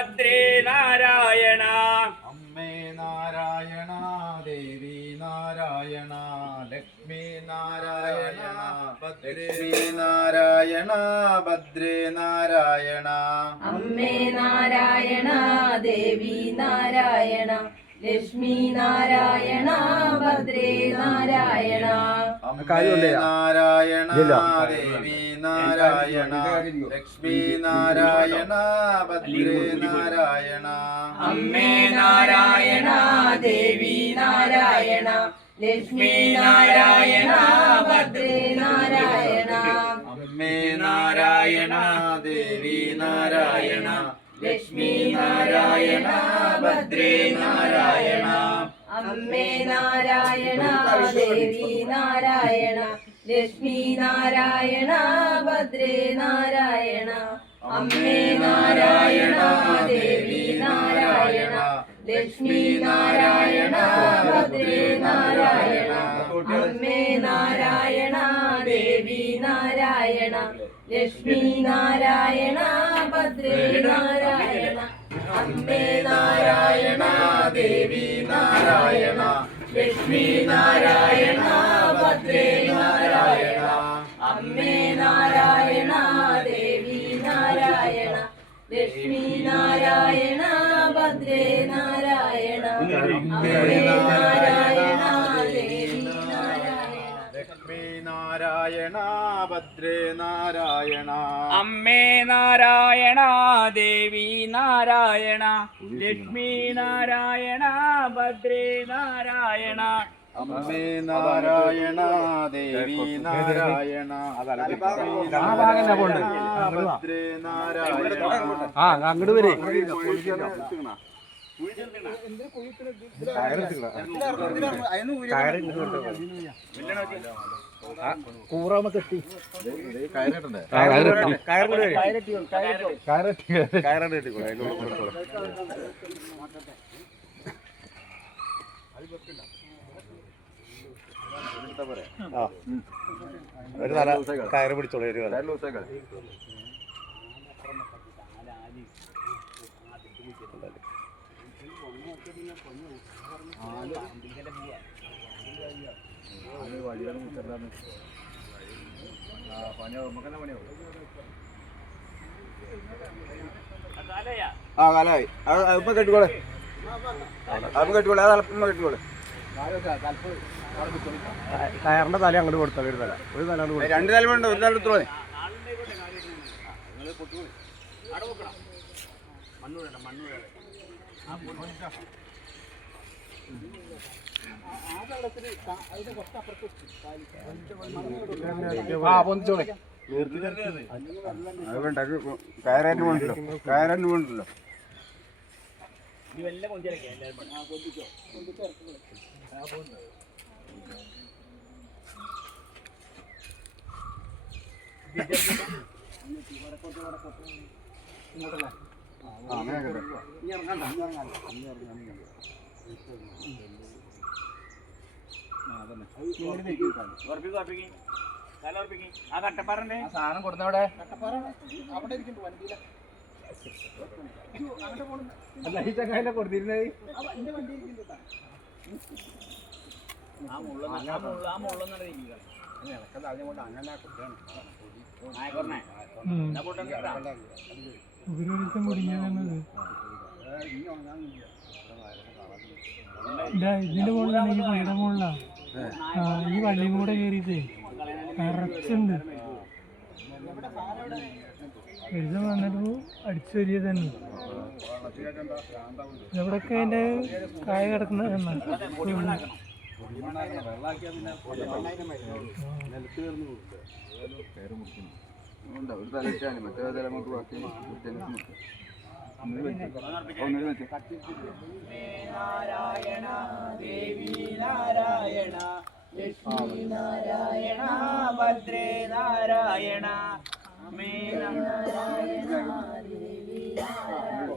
ഭദ്രേ നാരായണ. അമ്മേ നാരായണ ദേവി നാരായണ ലക്ഷ്മി നാരായണ ഭദ്രേ നാരായണ ഭദ്രേ നാരായണ. അമ്മേ നാരായണ ദേവി നാരായണ ലക്ഷ്മി നാരായണ ഭദ്രേ നാരായണ. അമ്മേ നാരായണ ദേവി നാരായണ ലക്ഷ്മി നാരായണ ഭദ്രേ നാരായണ. അമ്മേ നാരായണ ദേവി നാരായണ ലക്ഷ്മി നാരായണ ഭദ്രേ നാരായണ. അമ്മേ നാരായണ ദേവി നാരായണ ലക്ഷ്മി നാരായണ ഭദ്രേ നാരായണ. അമ്മേ നാരായണ ദേവി നാരായണ ലക്ഷ്മി നാരായണ ഭദ്രേ നാരായണ. അമ്മേ നാരായണ ദേവി നാരായണ ലക്ഷ്മി നാരായണ ഭദ്രേ നാരായണ. അമ്മേ നാരായണ ദേവി നാരായണ ലക്ഷ്മി നാരായണ ഭദ്രേ നാരായണ. അമ്മേ നാരായണ ദേവി നാരായണ ലക്ഷ്മി നാരായണ ഭദ്രേ നാരായണ. അമ്മേ നാരായണ ദേവി നാരായണ ലക്ഷ്മി നാരായണ ഭദ്രേ നാരായണ. അമ്മേ നാരായണ ദേവി നാരായണ ലക്ഷ്മി നാരായണ ഭദ്രേ നാരായണ. അമ്മേ നാരായണ ദേവി നാരായണ ലക്ഷ്മി നാരായണ ഭദ്രേ നാരായണ. അമ്മേ നാരായണ ദേവി നാരായണ ഭദ്രേ നാരായണ. അങ്ങോട്ട് വരെ കൂറാമ കെട്ടി ഒരു തല കയറ് പിടിച്ചോളൂ. ഒരു തല കാലായി അപ്പൊ കെട്ടിക്കോളെ കെട്ടിക്കോളെ തലപ്പം കെട്ടിക്കോളെ. കയറിന്റെ തല അങ്ങോട്ട് കൊടുത്താൽ ഒരു തല രണ്ട് തല വേണ്ട ഒരു തല എടുത്തോളെ. പൊന്നിച്ചോളെ അത് വേണ്ട കയറാൻ വേണ്ടല്ലോ കയറാൻ വേണ്ടല്ലോ. സാധനം കൊടുത്തവിടെ അല്ല ഈ ചങ്ങായിനെ കൊടുത്തിരുന്നത് ഇതിന്റെ മുകളിലാണ് ഈ പൈയുടെ മുകളിലാ ഈ വള്ളിയും കൂടെ കയറിയിട്ട് നിറച്ചുണ്ട്. വെറുതെ വന്നിട്ട് അടിച്ചു വരിക തന്നെ. ഇവിടൊക്കെ അതിന്റെ കായ കിടക്കുന്ന ഒരു തലച്ചാണ് മറ്റേ തല നമുക്ക് ബാക്കി നാരായണ ദേവി നാരായണ ലക്ഷ്മി നാരായണ ഭദ്രേ നാരായണ. അമ്മേ നാരായണ ദേവി നാരായണ